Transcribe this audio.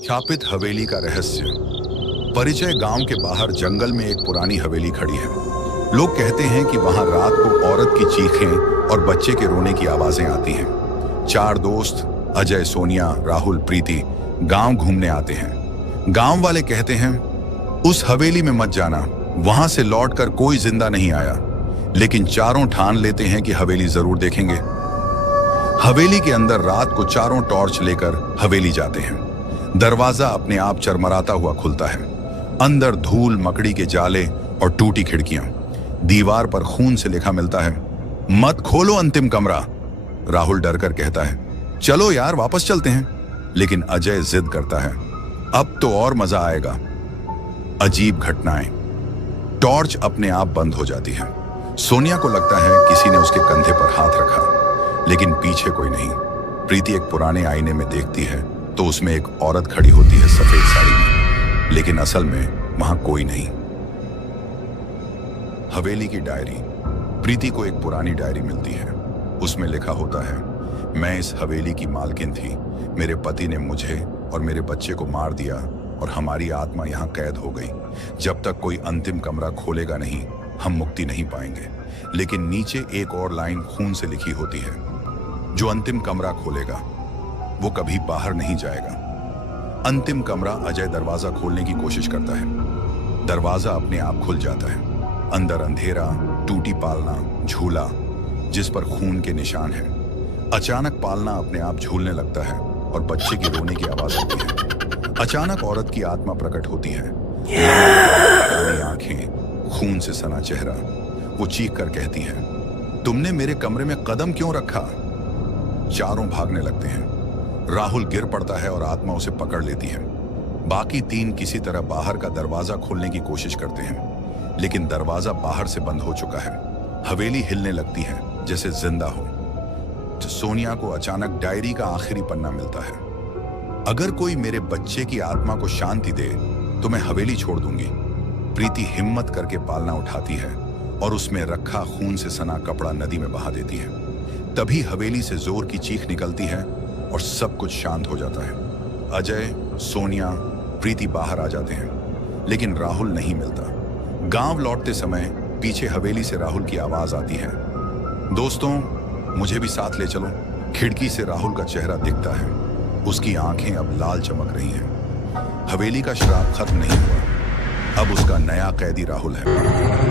छापित हवेली का रहस्य। परिचय। गांव के बाहर जंगल में एक पुरानी हवेली खड़ी है। लोग कहते हैं कि वहां रात को औरत की चीखें और बच्चे के रोने की आवाजें आती हैं। चार दोस्त अजय, सोनिया, राहुल, प्रीति गांव घूमने आते हैं। गांव वाले कहते हैं उस हवेली में मत जाना, वहां से लौटकर कोई जिंदा नहीं आया। लेकिन चारों ठान लेते हैं कि हवेली जरूर देखेंगे। हवेली के अंदर रात को चारों टॉर्च लेकर हवेली जाते हैं। दरवाजा अपने आप चरमराता हुआ खुलता है। अंदर धूल, मकड़ी के जाले और टूटी खिड़कियां। दीवार पर खून से लिखा मिलता है, मत खोलो अंतिम कमरा। राहुल डरकर कहता है, चलो यार वापस चलते हैं। लेकिन अजय जिद करता है, अब तो और मजा आएगा। अजीब घटनाएं। टॉर्च अपने आप बंद हो जाती है। सोनिया को लगता है किसी ने उसके कंधे पर हाथ रखा, लेकिन पीछे कोई नहीं। प्रीति एक पुराने आईने में देखती है तो उसमें एक औरत खड़ी होती है सफेद साड़ी में, लेकिन असल में वहां कोई नहीं। हवेली की डायरी। प्रीति को एक पुरानी डायरी मिलती है। उसमें लिखा होता है, मैं इस हवेली की मालकिन थी। मेरे पति ने मुझे और मेरे बच्चे को मार दिया और हमारी आत्मा यहाँ कैद हो गई। जब तक कोई अंतिम कमरा खोलेगा नहीं, हम मुक्ति नहीं पाएंगे। लेकिन नीचे एक और लाइन खून से लिखी होती है, जो अंतिम कमरा खोलेगा वो कभी बाहर नहीं जाएगा। अंतिम कमरा। अजय दरवाजा खोलने की कोशिश करता है। दरवाजा अपने आप खुल जाता है। अंदर अंधेरा, टूटी पालना, झूला जिस पर खून के निशान हैं। अचानक पालना अपने आप झूलने लगता है और बच्चे की रोने की आवाज आती है। अचानक औरत की आत्मा प्रकट होती है। काली आंखें, खून से सना चेहरा। वो चीख कर कहती है, तुमने मेरे कमरे में कदम क्यों रखा? चारों भागने लगते हैं। राहुल गिर पड़ता है और आत्मा उसे पकड़ लेती है। बाकी तीन किसी तरह बाहर का दरवाजा खोलने की कोशिश करते हैं, लेकिन दरवाजा बाहर से बंद हो चुका है। हवेली हिलने लगती है जैसे जिंदा हो। तो सोनिया को अचानक डायरी का आखिरी पन्ना मिलता है। अगर कोई मेरे बच्चे की आत्मा को शांति दे तो मैं हवेली छोड़ दूंगी। प्रीति हिम्मत करके पालना उठाती है और उसमें रखा खून से सना कपड़ा नदी में बहा देती है। तभी हवेली से जोर की चीख निकलती है और सब कुछ शांत हो जाता है। अजय, सोनिया, प्रीति बाहर आ जाते हैं, लेकिन राहुल नहीं मिलता। गांव लौटते समय पीछे हवेली से राहुल की आवाज आती है, दोस्तों मुझे भी साथ ले चलो। खिड़की से राहुल का चेहरा दिखता है। उसकी आंखें अब लाल चमक रही हैं। हवेली का श्राप खत्म नहीं हुआ। अब उसका नया कैदी राहुल है।